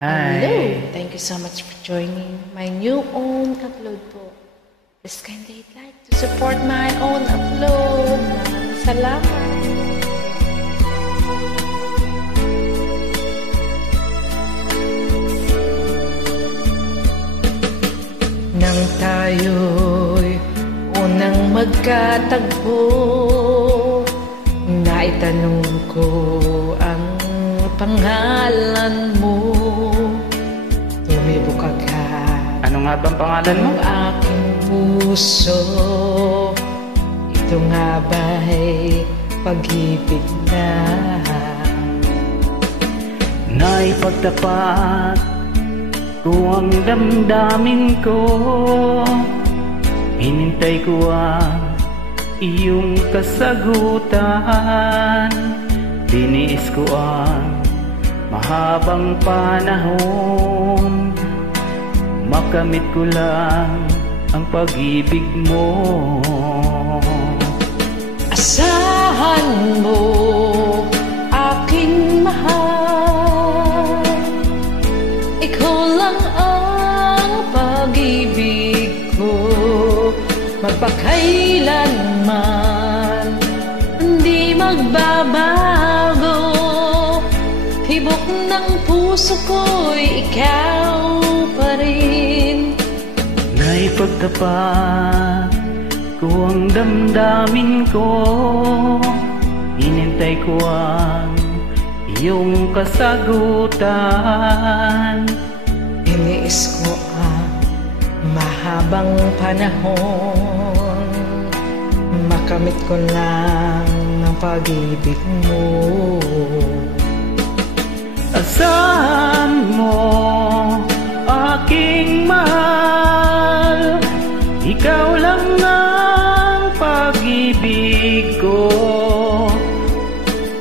Hello! Hi! Thank you so much for joining my new own upload po. Please kindly like to support my own upload. Maraming salamat! Nang tayo'y unang magkatagpo, naitanong ko ang pangalan mo. Tumibok agad Ano nga bang pangalan mo? ang aking puso. Ito nga ba'y pag-ibig na? Naipagtapat ko ang damdamin ko, hinintay ko ang iyong kasagutan. Tiniis ko ang mahabang panahon, makamit ko lang ang pag-ibig mo. Asahan mo, aking mahal, ikaw lang ang pag-ibig ko. Magpakailanman hindi magbabago, tibok ng puso ko'y ikaw pa rin. Naipagtapat ko ang damdamin ko, hinintay ko ang iyong kasagutan. Iniis ko ang mahabang panahon, makamit ko lang ang pag-ibig mo. Asahan mo, aking mahal, ikaw lang ang pag-ibig ko.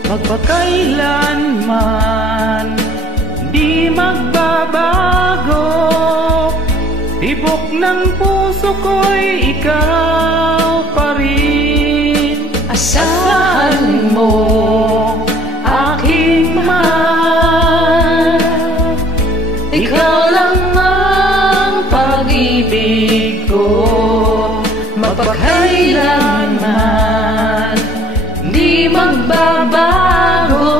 Magpakailanman di magbabago, tibok ng puso ko'y ikaw pa rin. Asahan mo, aking mahal, ikaw lang ang pag-ibig ko. Magpakailanman di magbabago,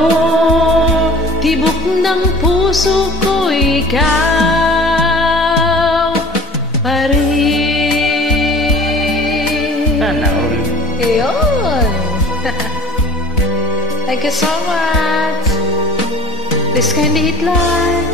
tibok ng puso ko'y ikaw pa rin. Sana all. Ayun! Thank you so much! Please kindly hit like,